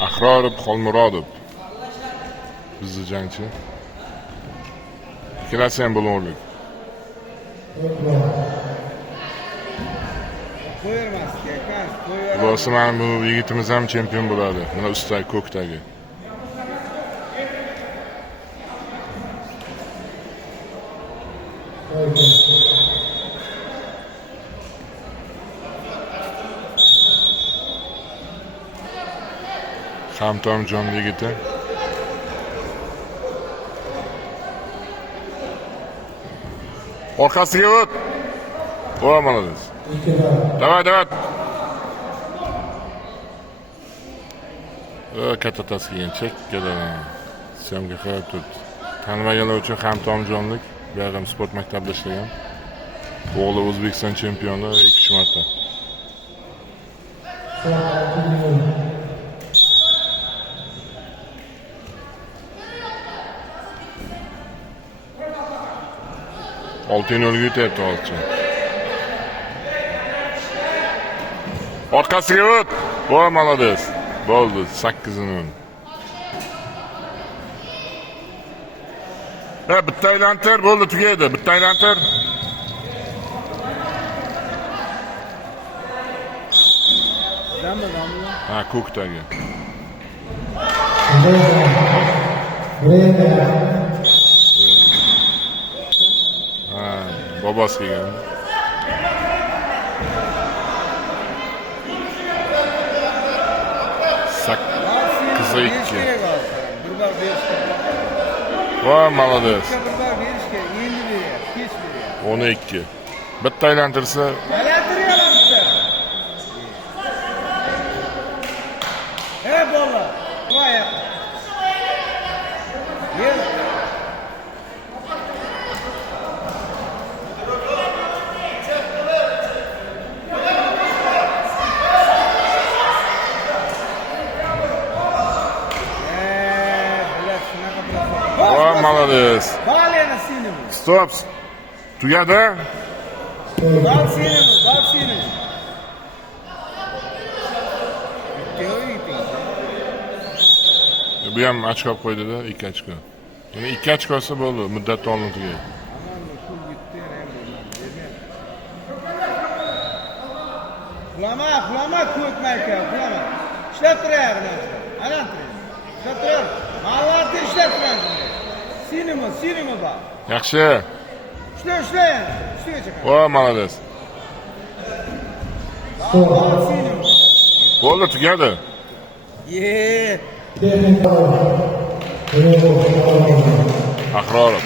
Ahrorov Xolmurodov. Bizni jangchi. Ikkalasi ham bo'lmoqlik. Bo'lsa mana bu yigitimiz ham chempion bo'ladi. Mana ustidagi ko'kdagi. Hamtomjon yigiti. Orqasiga o't. Voy, молодец. Давай. Katta tasqigan chekkadan syomka qilib turibdi. Tanimaganlar uchun Hamtomjonlik, bu yerda sport maktabida ishlagan. O'g'li O'zbekiston chempioni 2-3 marta. Oltin yo'lga yutyapti hozircha. Orqasiga o't. Voy, молодец. Bo'ldi, 8-ni. Bitta aylantir, bo'ldi, tugaydi. Bitta aylantir. Ha, ko'kdagi. Ha, bobosi kelgan. Kızı 2. Voy, молодец. 12. Bitta aylantirsa. bola. Voy. Молодец. Балена синему. Стоп. Tugadi? Bal sинему. Bu ham ochko qo'ydi-da, 2 ochko. Ya'ni 2 ochkosi bo'ldi, muddatni oldin tugaydi. Uxlama, ko'kmay aka, uxlama. Ishlab turayapti. Aylantiring. Ishlab tur. Ma'lumotni ishlab turamiz. Sinimi bor. Yaxshi. Ishla endi. Ishlaycha. Voy, молодец. Bo'ldi, tugadi. Ye. Ahrorov.